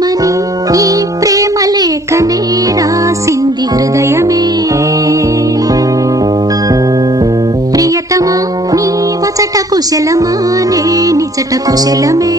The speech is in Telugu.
కమ్మని ఈ ప్రేమ లేఖనే రాసింది హృదయమే. ప్రియతమా నీ వచట కుశలమా నే నిజట కుశలమే.